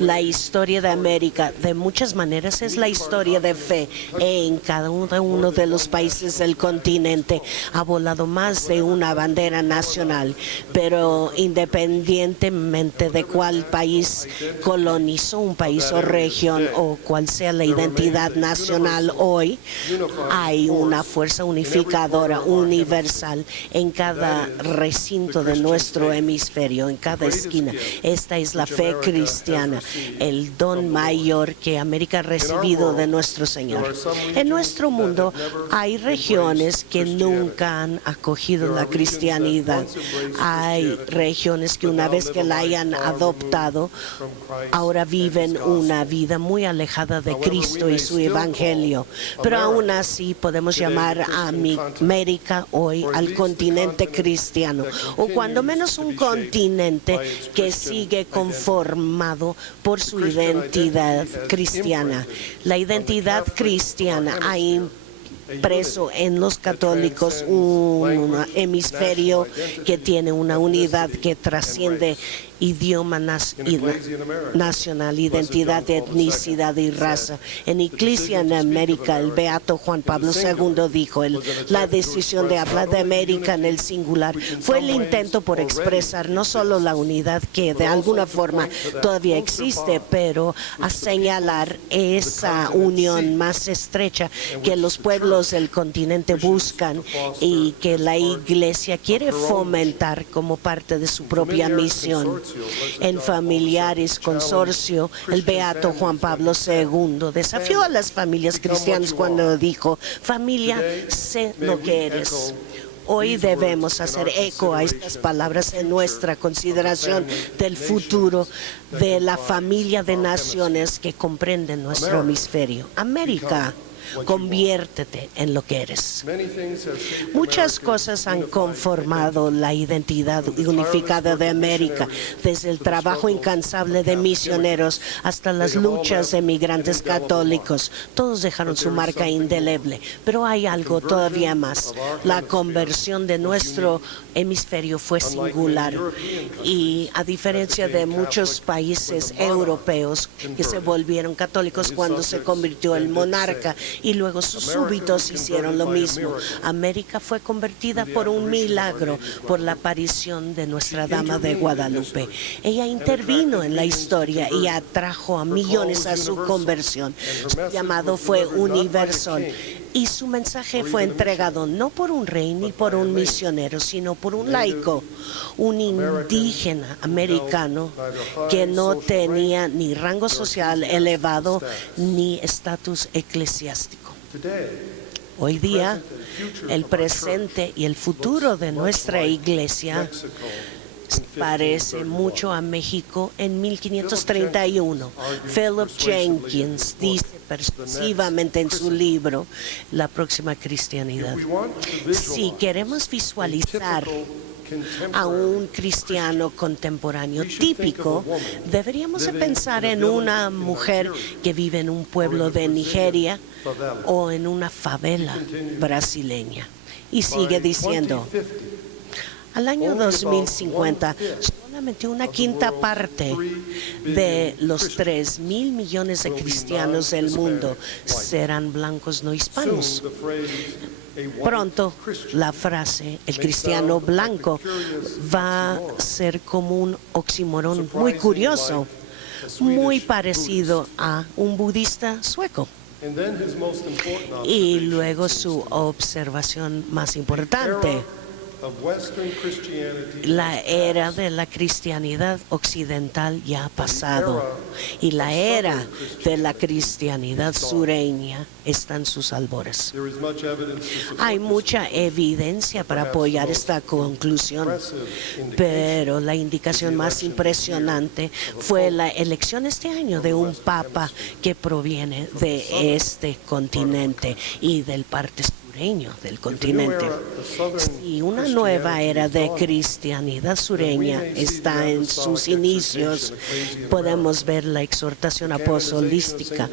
La historia de América, de muchas maneras, es la historia de fe en cada uno de los países del continente. Ha volado más de una bandera nacional, pero independientemente de cuál país colonizó un país o región o cuál sea la identidad nacional hoy, hay una fuerza unificadora, universal, en cada recinto de nuestro hemisferio, en cada esquina. Esta es la fe cristiana, el don mayor que América ha recibido de nuestro Señor. En nuestro mundo hay regiones que nunca han acogido la cristianidad. Hay regiones que una vez que la hayan adoptado, ahora viven una vida muy alejada de Cristo y su evangelio. Pero aún así podemos llamar a América hoy al continente cristiano, o cuando menos un continente que sigue conformado por su identidad cristiana. La identidad cristiana ha impreso en los católicos un hemisferio que tiene una unidad que trasciende idioma nacional, identidad, etnicidad y raza. En Iglesia en América, el beato Juan Pablo II dijo, la decisión de hablar de América en el singular fue el intento por expresar no solo la unidad que de alguna forma todavía existe, pero a señalar esa unión más estrecha que los pueblos del continente buscan y que la Iglesia quiere fomentar como parte de su propia misión. En Familiares Consorcio, el beato Juan Pablo II desafió a las familias cristianas cuando dijo, familia, sé lo que eres. Hoy debemos hacer eco a estas palabras en nuestra consideración del futuro de la familia de naciones que comprenden nuestro hemisferio. América, conviértete en lo que eres. Muchas cosas han conformado la identidad unificada de América, desde el trabajo incansable de misioneros hasta las luchas de migrantes católicos. Todos dejaron su marca indeleble, pero hay algo todavía más. La conversión de nuestro hemisferio fue singular y, a diferencia de muchos países europeos que se volvieron católicos cuando se convirtió el monarca y luego sus súbditos hicieron lo mismo, América fue convertida por un milagro, por la aparición de Nuestra Dama de Guadalupe. Ella intervino en la historia y atrajo a millones a su conversión. Su llamado fue universal y su mensaje fue entregado no por un rey ni por un misionero, sino por un laico, un indígena americano que no tenía ni rango social elevado ni estatus eclesiástico. Hoy día, el presente y el futuro de nuestra iglesia se parece mucho a México en 1531. Philip Jenkins dice persuasivamente en su libro La próxima cristianidad. Si queremos visualizar a un cristiano contemporáneo típico, deberíamos pensar en una mujer que vive en un pueblo de Nigeria o en una favela brasileña. Y sigue diciendo, al año 2050, solamente una quinta parte de los 3.000 millones de cristianos del mundo serán blancos no hispanos. Pronto, la frase, el cristiano blanco, va a ser como un oxímoron muy curioso, muy parecido a un budista sueco. Y luego su observación más importante. La era de la cristianidad occidental ya ha pasado y la era de la cristianidad sureña está en sus albores. Hay mucha evidencia para apoyar esta conclusión, pero la indicación más impresionante fue la elección este año de un papa que proviene de este continente y del parte sureño sureño del continente. Si una nueva era de cristianidad sureña está en sus inicios, podemos ver la exhortación apostolística,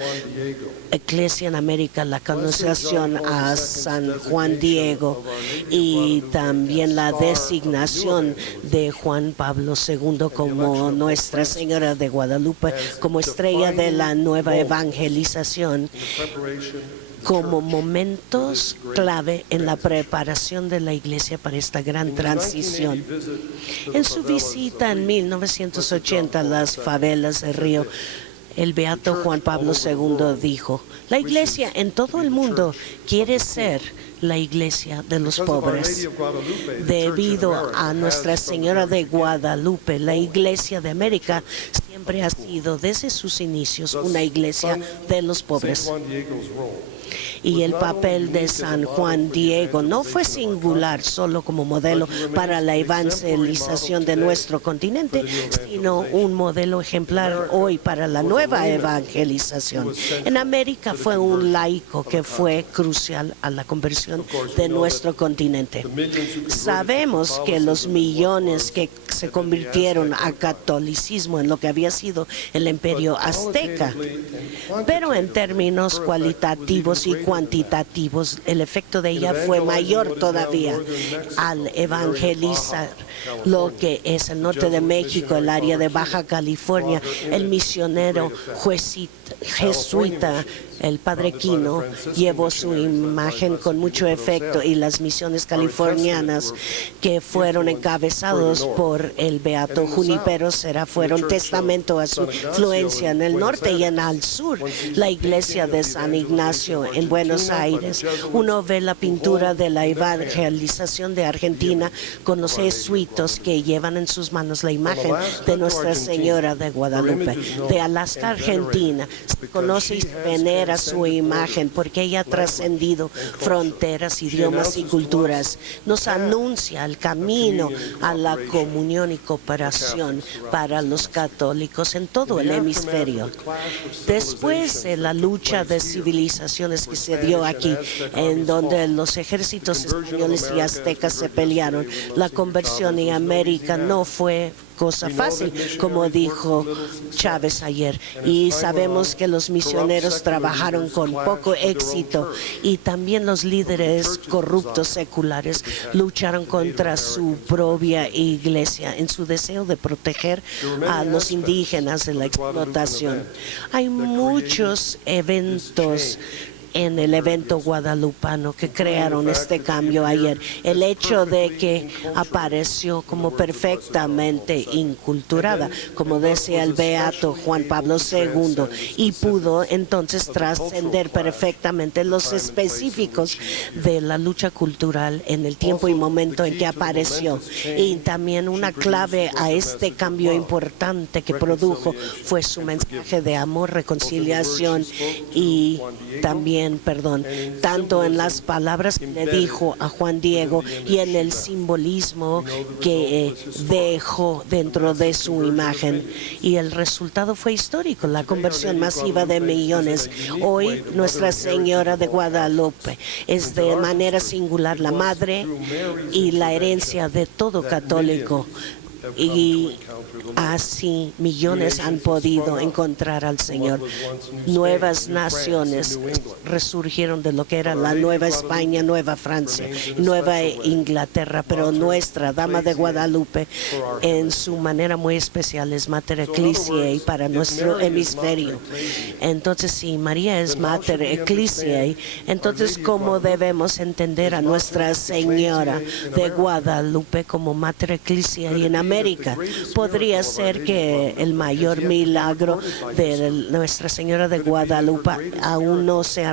Iglesia en América, la canonización a San Juan Diego y también la designación de Juan Pablo II como Nuestra Señora de Guadalupe, como estrella de la nueva evangelización, como momentos clave en la preparación de la Iglesia para esta gran transición. En su visita en 1980 a las favelas de Río, el beato Juan Pablo II dijo: la Iglesia en todo el mundo quiere ser la Iglesia de los pobres. Debido a Nuestra Señora de Guadalupe, la Iglesia de América siempre ha sido desde sus inicios una Iglesia de los pobres. Y el papel de San Juan Diego no fue singular solo como modelo para la evangelización de nuestro continente, sino un modelo ejemplar hoy para la nueva evangelización. En América fue un laico que fue crucial a la conversión de nuestro continente. Sabemos que los millones que se convirtieron a catolicismo en lo que había sido el imperio azteca, pero en términos cualitativos y cuantitativos, el efecto de ella fue mayor todavía al evangelizar lo que es el norte de México, el área de Baja California. El misionero jesuita, el padre Quino, llevó su imagen con mucho efecto, y las misiones californianas que fueron encabezados por el beato Junípero Serra fueron testamento a su influencia en el norte y en el sur. La iglesia de San Ignacio en Buenos Aires, uno ve la pintura de la evangelización de Argentina con los jesuitas que llevan en sus manos la imagen de Nuestra Señora de Guadalupe. De Alaska, Argentina, se conoce y se venera su imagen porque ella ha trascendido fronteras, idiomas y culturas. Nos anuncia el camino a la comunión y cooperación para los católicos en todo el hemisferio. Después de la lucha de civilizaciones que se dio aquí, en donde los ejércitos españoles y aztecas se pelearon, la conversión en América no fue cosa fácil, como dijo Chávez ayer, y sabemos que los misioneros trabajaron con poco éxito, y también los líderes corruptos seculares lucharon contra su propia iglesia en su deseo de proteger a los indígenas de la explotación. Hay muchos eventos en el evento guadalupano que crearon este cambio ayer. El hecho de que apareció como perfectamente inculturada, como decía el beato Juan Pablo II, y pudo entonces trascender perfectamente los específicos de la lucha cultural en el tiempo y momento en que apareció. Y también una clave a este cambio importante que produjo fue su mensaje de amor, reconciliación y también perdón, tanto en las palabras que le dijo a Juan Diego y en el simbolismo que dejó dentro de su imagen. Y el resultado fue histórico, la conversión masiva de millones. Hoy Nuestra Señora de Guadalupe es de manera singular la madre y la herencia de todo católico. Y así millones han podido encontrar al Señor. Nuevas naciones resurgieron de lo que era la Nueva España, Nueva Francia, Nueva Inglaterra, pero nuestra Dama de Guadalupe en su manera muy especial es Mater Ecclesiae para nuestro hemisferio. Entonces, si María es Mater Ecclesiae, entonces ¿cómo debemos entender a Nuestra Señora de Guadalupe como Mater Ecclesiae en América? Podría ser que el mayor milagro de Nuestra Señora de Guadalupe aún no se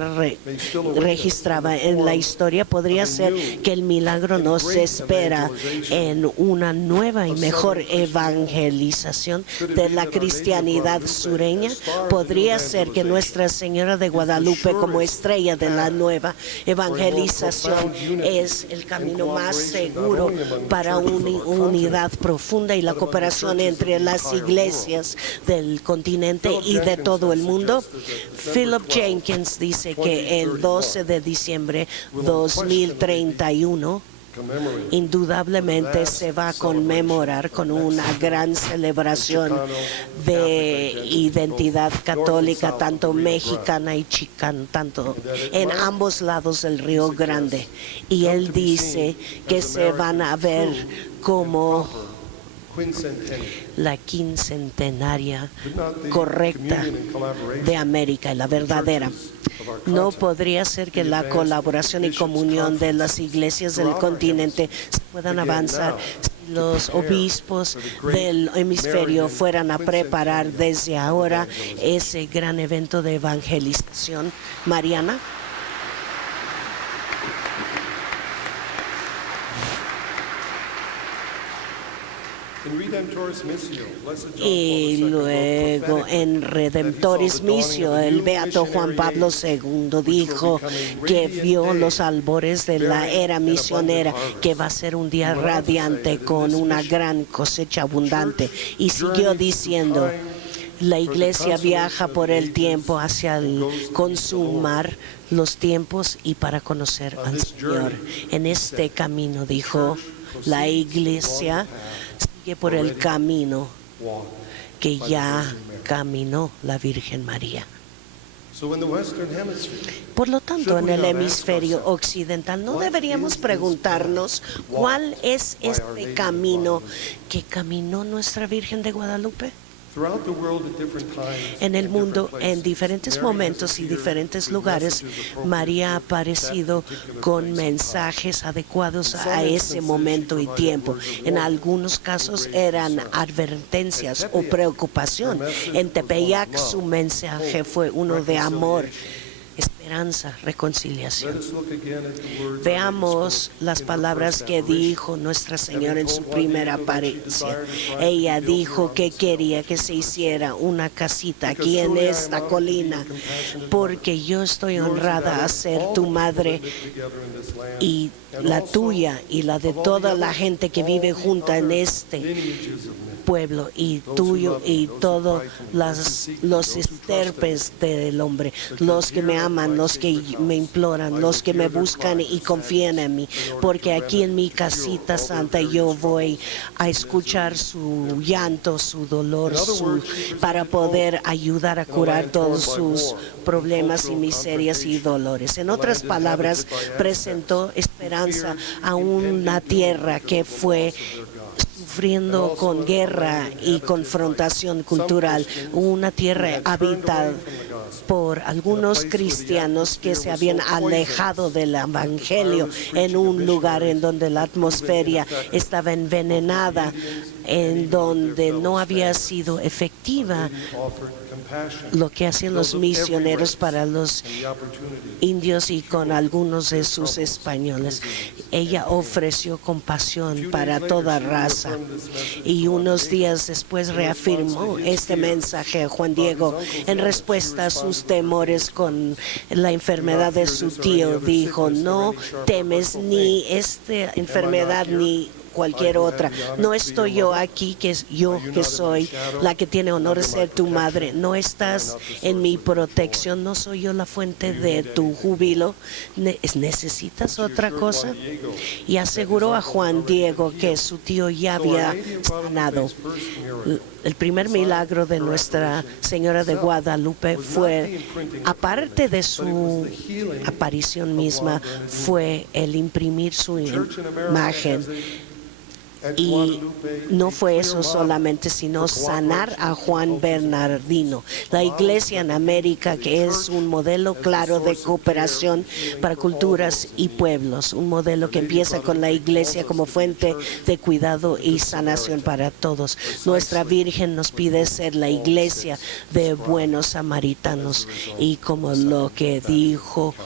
registraba en la historia. Podría ser que el milagro nos espera en una nueva y mejor evangelización de la cristianidad sureña. Podría ser que Nuestra Señora de Guadalupe, como estrella de la nueva evangelización, es el camino más seguro para una unidad profunda profunda y la cooperación entre las iglesias del continente y de todo el mundo. Philip Jenkins dice que el 12 de diciembre 2031 indudablemente se va a conmemorar con una gran celebración de identidad católica, tanto mexicana y chicana, tanto en ambos lados del Río Grande. Y él dice que se van a ver como la quincentenaria correcta de América, y la verdadera. No podría ser que la colaboración y comunión de las iglesias del continente se puedan avanzar si los obispos del hemisferio fueran a preparar desde ahora ese gran evento de evangelización mariana. Y luego en Redemptoris Missio, el beato Juan Pablo II dijo que vio los albores de la era misionera, que va a ser un día radiante con una gran cosecha abundante. Y siguió diciendo: la iglesia viaja por el tiempo hacia el consumar los tiempos y para conocer al Señor. En este camino, dijo, la iglesia sigue por el camino que ya caminó la Virgen María. Por lo tanto, en el hemisferio occidental no deberíamos preguntarnos cuál es este camino que caminó nuestra Virgen de Guadalupe. En el mundo, en diferentes momentos y diferentes lugares, María ha aparecido con mensajes adecuados a ese momento y tiempo. En algunos casos eran advertencias o preocupación. En Tepeyac su mensaje fue uno de amor, esperanza, reconciliación. Veamos las palabras que dijo Nuestra Señora en su primera aparición. Ella dijo que quería que se hiciera una casita aquí en esta colina, porque yo estoy honrada a ser tu madre, y la tuya y la de toda la gente que vive junta en este pueblo, y tuyo y todos los esterpes del hombre, los que me aman, los que me imploran, los que me buscan y confían en mí, porque aquí en mi casita santa yo voy a escuchar su llanto, su dolor, para poder ayudar a curar todos sus problemas y miserias y dolores. En otras palabras, presentó esperanza a una tierra que fue sufriendo con guerra y confrontación cultural, una tierra habitada por algunos cristianos que se habían alejado del evangelio, en un lugar en donde la atmósfera estaba envenenada, en donde no había sido efectiva lo que hacían los misioneros para los indios y con algunos de sus españoles. Ella ofreció compasión para toda raza, y unos días después reafirmó este mensaje a Juan Diego en respuesta a sus temores con la enfermedad de su tío. Dijo: no temes ni esta enfermedad ni cualquier otra. No estoy yo aquí, que es yo que soy la que tiene honor de ser tu madre. No estás en mi protección. No soy yo la fuente de tu júbilo. ¿Necesitas otra cosa? Y aseguró a Juan Diego que su tío ya había sanado. El primer milagro de Nuestra Señora de Guadalupe fue, aparte de su aparición misma, fue el imprimir su imagen. Y no fue eso solamente, sino sanar a Juan Bernardino. La iglesia en América, que es un modelo claro de cooperación para culturas y pueblos, un modelo que empieza con la iglesia como fuente de cuidado y sanación para todos. Nuestra Virgen nos pide ser la iglesia de buenos samaritanos, y como lo que dijo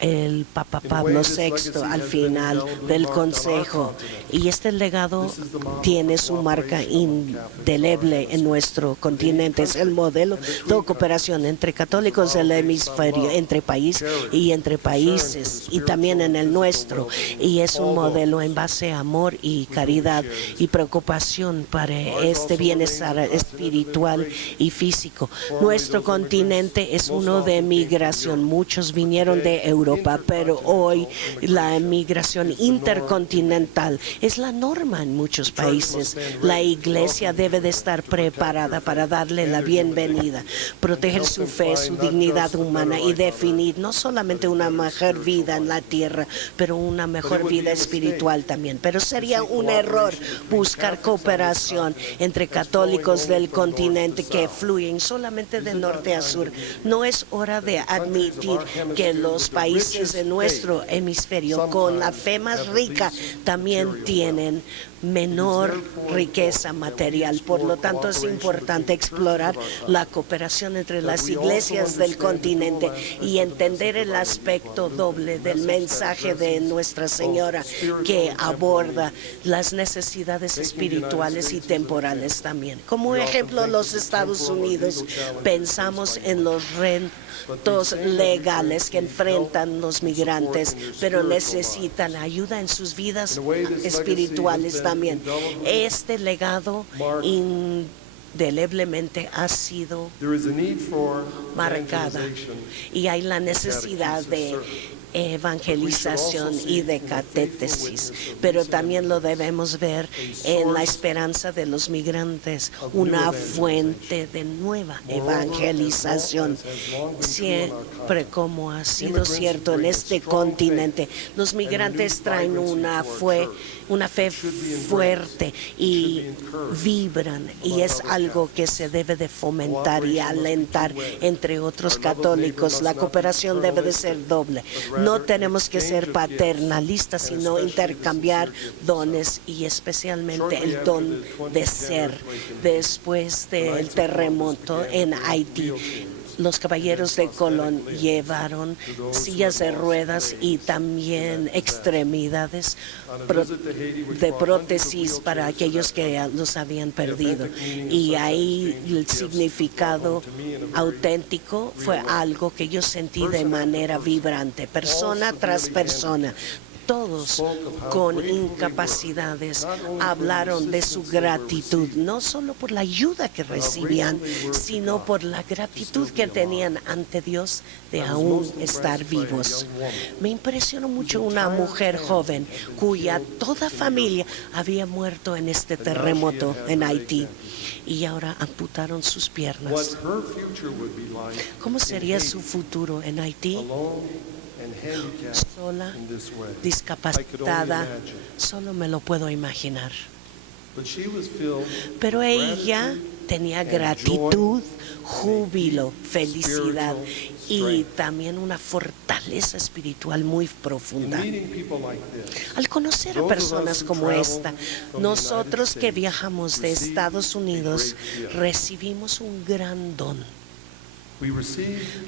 el Papa Pablo VI al final del consejo. Y este legado tiene su marca indeleble en nuestro continente. Es el modelo de cooperación entre católicos del hemisferio, entre país y entre países, y también en el nuestro. Y es un modelo en base a amor y caridad y preocupación para este bienestar espiritual y físico. Nuestro continente es uno de migración. Muchos vinieron de Europa, pero hoy la migración intercontinental es la norma en muchos países. La Iglesia debe de estar preparada para darle la bienvenida, proteger su fe, su dignidad humana y definir no solamente una mejor vida en la tierra, pero una mejor vida espiritual también. Pero sería un error buscar cooperación entre católicos del continente que fluyen solamente de norte a sur. No es hora de admitir que los países de nuestro hemisferio con la fe más rica también tienen menor riqueza material. Por lo tanto, es importante explorar la cooperación entre las iglesias del continente y entender el aspecto doble del mensaje de Nuestra Señora, que aborda las necesidades espirituales y temporales también. Como ejemplo, los Estados Unidos, pensamos en los retos legales que enfrentan los migrantes, pero necesitan ayuda en sus vidas espirituales también. Este legado indeleblemente ha sido marcada y hay la necesidad de evangelización y de catequesis, pero también lo debemos ver en la esperanza de los migrantes, una fuente de nueva evangelización. Siempre como ha sido cierto en este continente, los migrantes traen una fe fuerte y vibran, y es algo que se debe de fomentar y alentar entre otros católicos. La cooperación debe de ser doble. No tenemos que ser paternalistas, sino intercambiar dones, y especialmente el don de ser. Después del terremoto en Haití, los caballeros de Colón llevaron sillas de ruedas y también extremidades de prótesis para aquellos que los habían perdido. Y ahí el significado auténtico fue algo que yo sentí de manera vibrante, persona tras persona. Todos con incapacidades hablaron de su gratitud, no solo por la ayuda que recibían, sino por la gratitud que tenían ante Dios de aún estar vivos. Me impresionó mucho una mujer joven cuya toda familia había muerto en este terremoto en Haití, y ahora amputaron sus piernas. ¿Cómo sería su futuro en Haití? Sola, discapacitada, solo me lo puedo imaginar. Pero ella tenía gratitud, júbilo, felicidad y también una fortaleza espiritual muy profunda. Al conocer a personas como esta, nosotros que viajamos de Estados Unidos recibimos un gran don.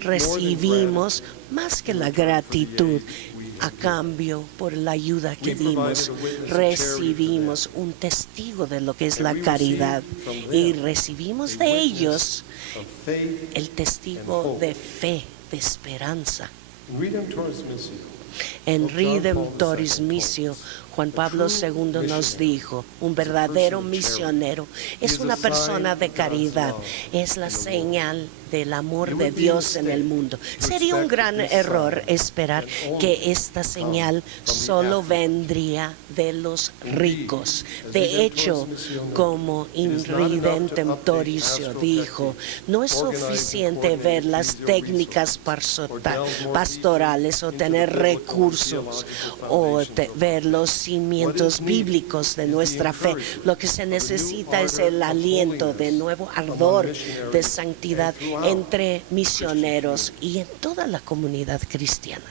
Recibimos más que la gratitud a cambio por la ayuda que dimos. Recibimos un testigo de lo que es la caridad, y recibimos de ellos el testigo de fe, de esperanza. En Redemptoris Missio, Juan Pablo II nos dijo: un verdadero misionero es una persona de caridad, es la señal del amor de Dios en el mundo. Sería un gran error esperar que esta señal solo vendría de los ricos. De hecho, como in Redemptoris dijo, no es suficiente ver las técnicas pastorales o tener recursos o ver los cimientos bíblicos de nuestra fe. Lo que se necesita es el aliento de nuevo ardor de santidad entre misioneros y en toda la comunidad cristiana.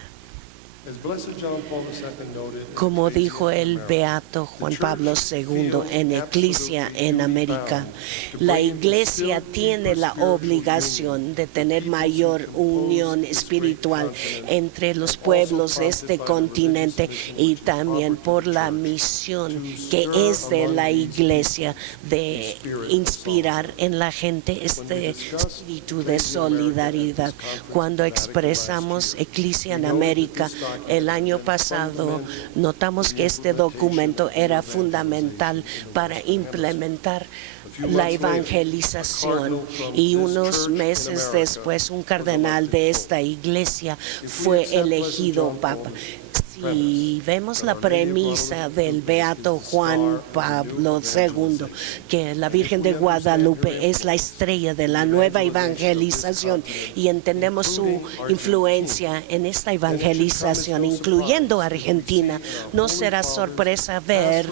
Como dijo el beato Juan Pablo II en Eclesia en América, la Iglesia tiene la obligación de tener mayor unión espiritual entre los pueblos de este continente y también por la misión que es de la Iglesia de inspirar en la gente este espíritu de solidaridad. Cuando expresamos Eclesia en América el año pasado, notamos que este documento era fundamental para implementar la evangelización, y unos meses después un cardenal de esta iglesia fue elegido papa. Si vemos la premisa del beato Juan Pablo II, que la Virgen de Guadalupe es la estrella de la nueva evangelización, y entendemos su influencia en esta evangelización, incluyendo Argentina, no será sorpresa ver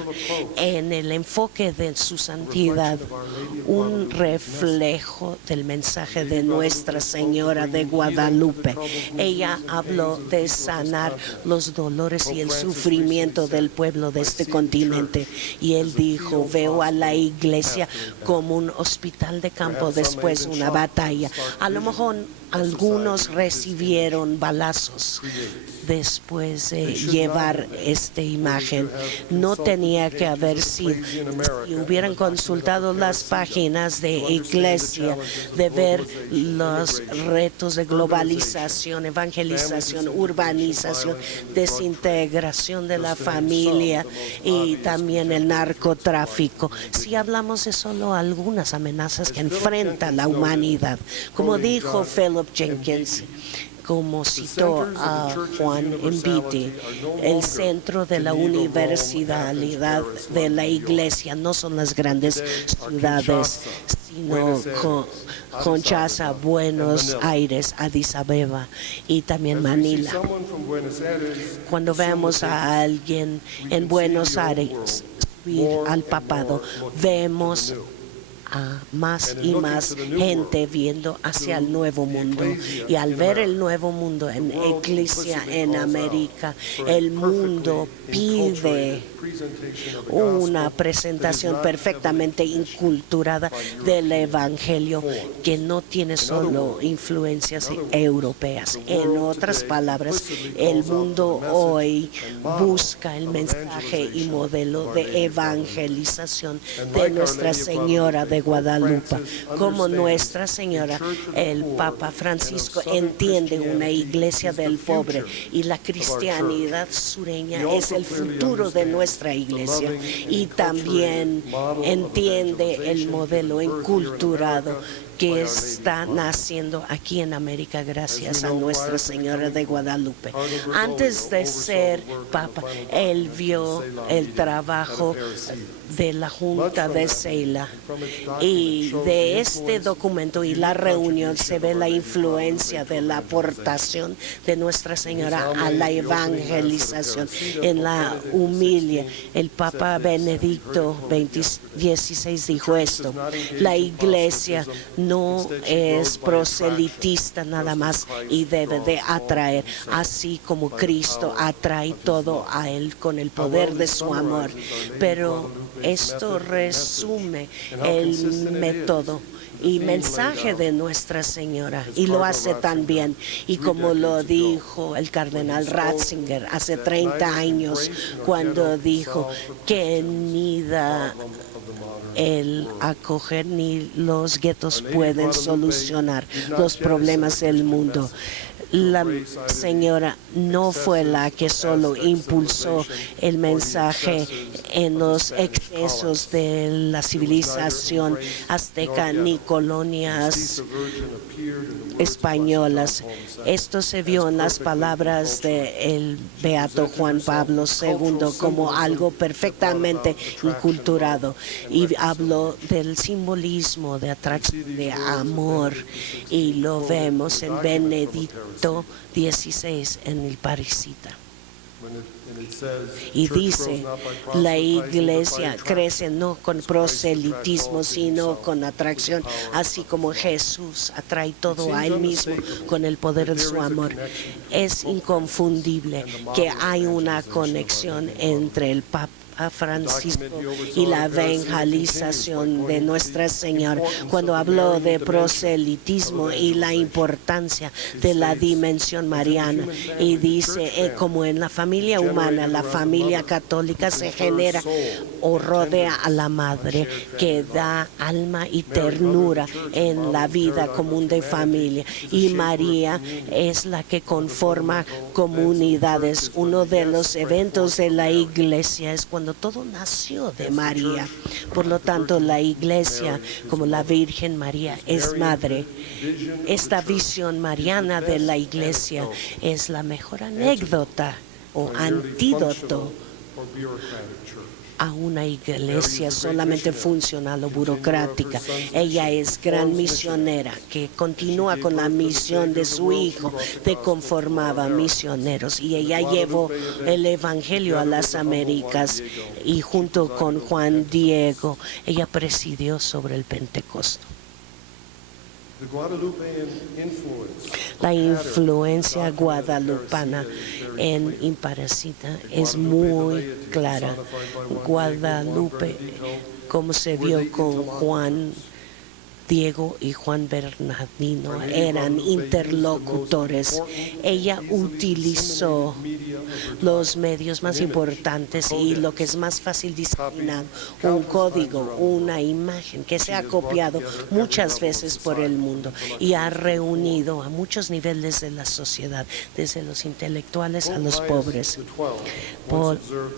en el enfoque de su santidad un reflejo del mensaje de Nuestra Señora de Guadalupe. Ella habló de sanar los dolores y el sufrimiento del pueblo de este continente, y él dijo: veo a la iglesia como un hospital de campo después de una batalla. A lo mejor algunos recibieron balazos después de llevar esta imagen. No tenía que haber sido. Si hubieran consultado las páginas de Iglesia, de ver los retos de globalización, evangelización, urbanización, desintegración de la familia y también el narcotráfico. Si hablamos de solo algunas amenazas que enfrenta la humanidad, como dijo Philip Jenkins, como citó a Juan Mbiti, el centro de la universalidad de la Iglesia no son las grandes ciudades, sino Kinshasa, Buenos Aires, Addis Abeba y también Manila. Cuando vemos a alguien en Buenos Aires subir al papado, vemos a más y más gente viendo hacia el nuevo mundo, y al ver el nuevo mundo en Iglesia en América, el mundo pide una presentación perfectamente inculturada del Evangelio que no tiene solo influencias europeas. En otras palabras, el mundo hoy busca el mensaje y modelo de evangelización de Nuestra Señora de Guadalupe. Como Nuestra Señora, el Papa Francisco entiende una iglesia del pobre, y la cristianidad sureña es el futuro de nuestra iglesia, y también entiende el modelo enculturado que está naciendo aquí en América gracias a Nuestra Señora de Guadalupe. Antes de ser papa, él vio el trabajo de la Junta de Seila, y de este documento y la reunión se ve la influencia de la aportación de Nuestra Señora a la evangelización. En la humilia, el Papa Benedicto XVI dijo esto: la iglesia no es proselitista nada más y debe de atraer, así como Cristo atrae todo a él con el poder de su amor. Pero esto resume el método y mensaje de Nuestra Señora, y lo hace tan bien. Y como lo dijo el cardenal Ratzinger hace 30 años, cuando dijo que ni el acoger ni los guetos pueden solucionar los problemas del mundo. La señora no fue la que solo impulsó el mensaje en los excesos de la civilización azteca ni colonias españolas. Esto se vio en las palabras del beato Juan Pablo II como algo perfectamente inculturado, y habló del simbolismo de atracción, de amor, y lo vemos en Benedicto XVI en el Parisita. Y dice, la iglesia crece no con proselitismo, sino con atracción, así como Jesús atrae todo a Él mismo con el poder de su amor. Es inconfundible que hay una conexión entre el Papa Francisco y la evangelización de Nuestra Señora cuando habló de proselitismo y la importancia de la dimensión mariana, y dice como en la familia humana, la familia católica se genera o rodea a la madre que da alma y ternura en la vida común de familia, y María es la que conforma comunidades. Uno de los eventos de la iglesia es cuando todo nació de María. Por lo tanto, la iglesia, como la Virgen María, es madre. Esta visión mariana de la iglesia es la mejor anécdota o antídoto a una iglesia solamente funcional o burocrática. Ella es gran misionera que continúa con la misión de su hijo de conformar a misioneros, y ella llevó el evangelio a las Américas, y junto con Juan Diego ella presidió sobre el Pentecostés. La influencia guadalupana en Imparacita es muy clara. Guadalupe, como se vio con Juan Diego y Juan Bernardino, eran interlocutores. Ella utilizó los medios más importantes y lo que es más fácil discriminar, un código, una imagen que se ha copiado muchas veces por el mundo y ha reunido a muchos niveles de la sociedad, desde los intelectuales a los pobres.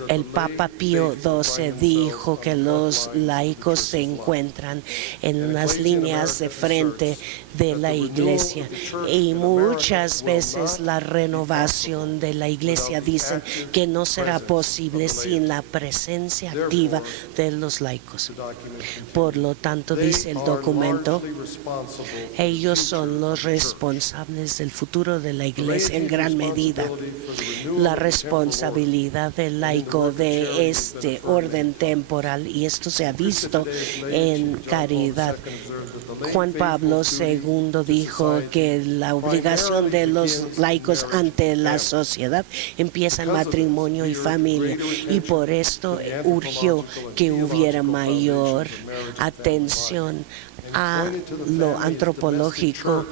El Papa Pío XII dijo que los laicos se encuentran en las líneas de frente de la iglesia, y muchas veces la renovación de la iglesia dicen que no será posible sin la presencia activa de los laicos. Por lo tanto, dice el documento, ellos son los responsables del futuro de la iglesia en gran medida. La responsabilidad del laico de este orden temporal, y esto se ha visto en caridad. Juan Pablo II dijo que la obligación de los laicos ante la sociedad empieza en matrimonio y familia, y por esto urgió que hubiera mayor atención a lo antropológico,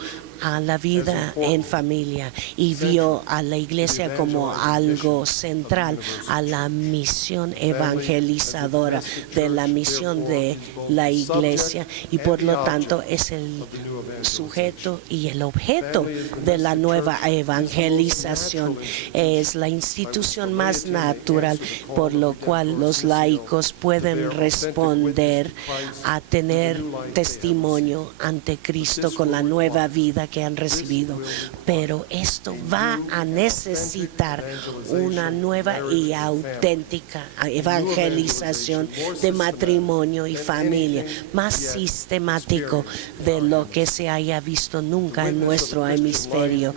a la vida en familia, y vio a la iglesia como algo central a la misión evangelizadora de la misión de la iglesia, y por lo tanto es el sujeto y el objeto de la nueva evangelización. Es la institución más natural por lo cual los laicos pueden responder a tener testimonio ante Cristo con la nueva vida que han recibido, pero esto va a necesitar una nueva y auténtica evangelización de matrimonio y familia, más sistemático de lo que se haya visto nunca en nuestro hemisferio.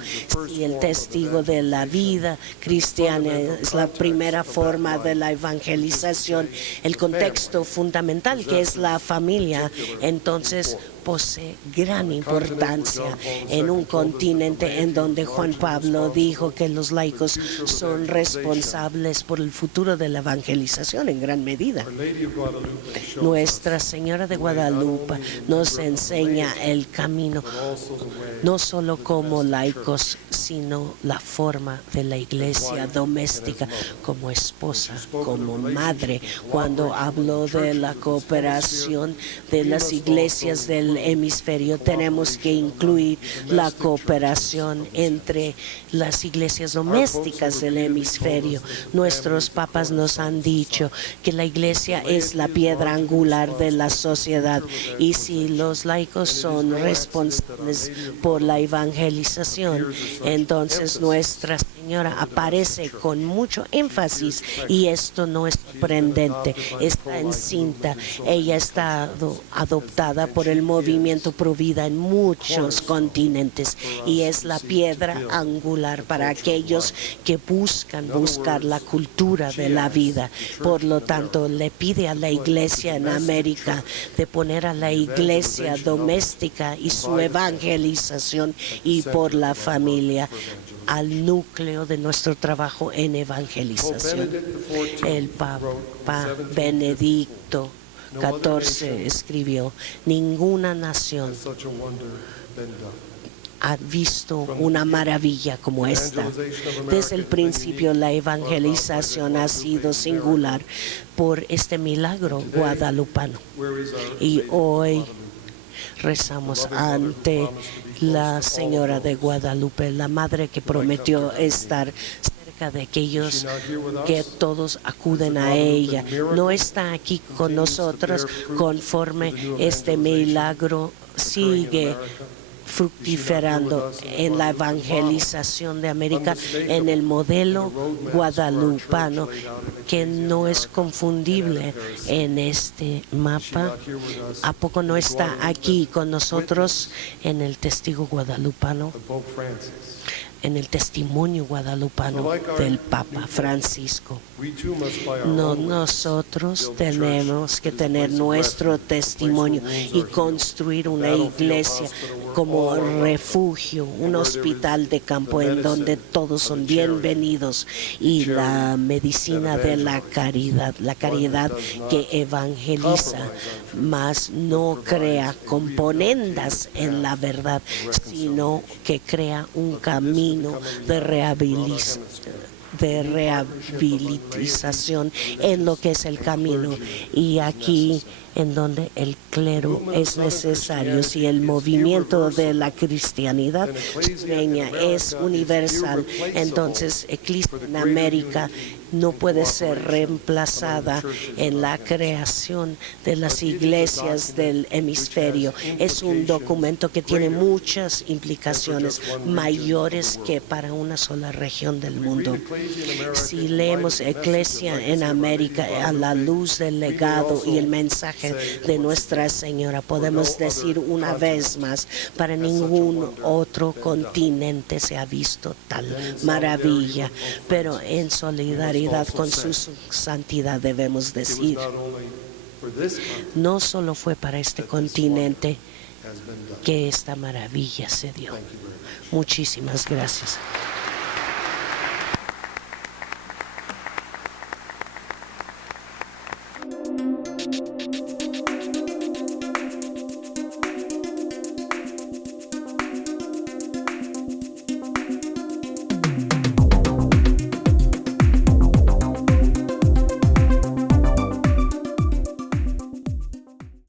Y el testigo de la vida cristiana es la primera forma de la evangelización, el contexto fundamental que es la familia, entonces posee gran importancia en un continente en donde Juan Pablo dijo que los laicos son responsables por el futuro de la evangelización en gran medida. Nuestra Señora de Guadalupe nos enseña el camino, no solo como laicos, sino la forma de la iglesia doméstica, como esposa, como madre. Cuando habló de la cooperación de las iglesias del hemisferio, tenemos que incluir la cooperación entre las iglesias domésticas del hemisferio. Nuestros papas nos han dicho que la iglesia es la piedra angular de la sociedad, y si los laicos son responsables por la evangelización, entonces Nuestra Señora aparece con mucho énfasis, y esto no es sorprendente. Está encinta, ella está adoptada por el modelo movimiento pro vida en muchos continentes y es la piedra angular para aquellos que buscar la cultura de la vida. Por lo tanto, le pide a la iglesia en América de poner a la iglesia doméstica y su evangelización y por la familia al núcleo de nuestro trabajo en evangelización. El Papa Benedicto XIV escribió: ninguna nación ha visto una maravilla como esta. Desde el principio la evangelización ha sido singular por este milagro guadalupano. Y hoy rezamos ante la Señora de Guadalupe, la Madre que prometió estar cerca de aquellos que todos acuden a ella. No está aquí con nosotros conforme este milagro sigue fructiferando en la evangelización de América en el modelo guadalupano, que no es confundible en este mapa. ¿A poco no está aquí con nosotros en el testigo guadalupano, en el testimonio guadalupano del Papa Francisco? Nosotros tenemos que tener nuestro testimonio y construir una iglesia como refugio, un hospital de campo en donde todos son bienvenidos, y la medicina de la caridad que evangeliza, mas no crea componendas en la verdad, sino que crea un camino de rehabilitación en lo que es el camino, y aquí en donde el clero es necesario. Si el movimiento de la cristianidad sureña es universal, entonces Eclesia en América no puede ser reemplazada en la creación de las iglesias del hemisferio. Es un documento que tiene muchas implicaciones mayores que para una sola región del mundo. Si leemos Eclesia en América a la luz del legado y el mensaje de Nuestra Señora, podemos decir una vez más: para ningún otro continente se ha visto tal maravilla. Pero en solidaridad con su santidad debemos decir: no solo fue para este continente que esta maravilla se dio. Muchísimas gracias.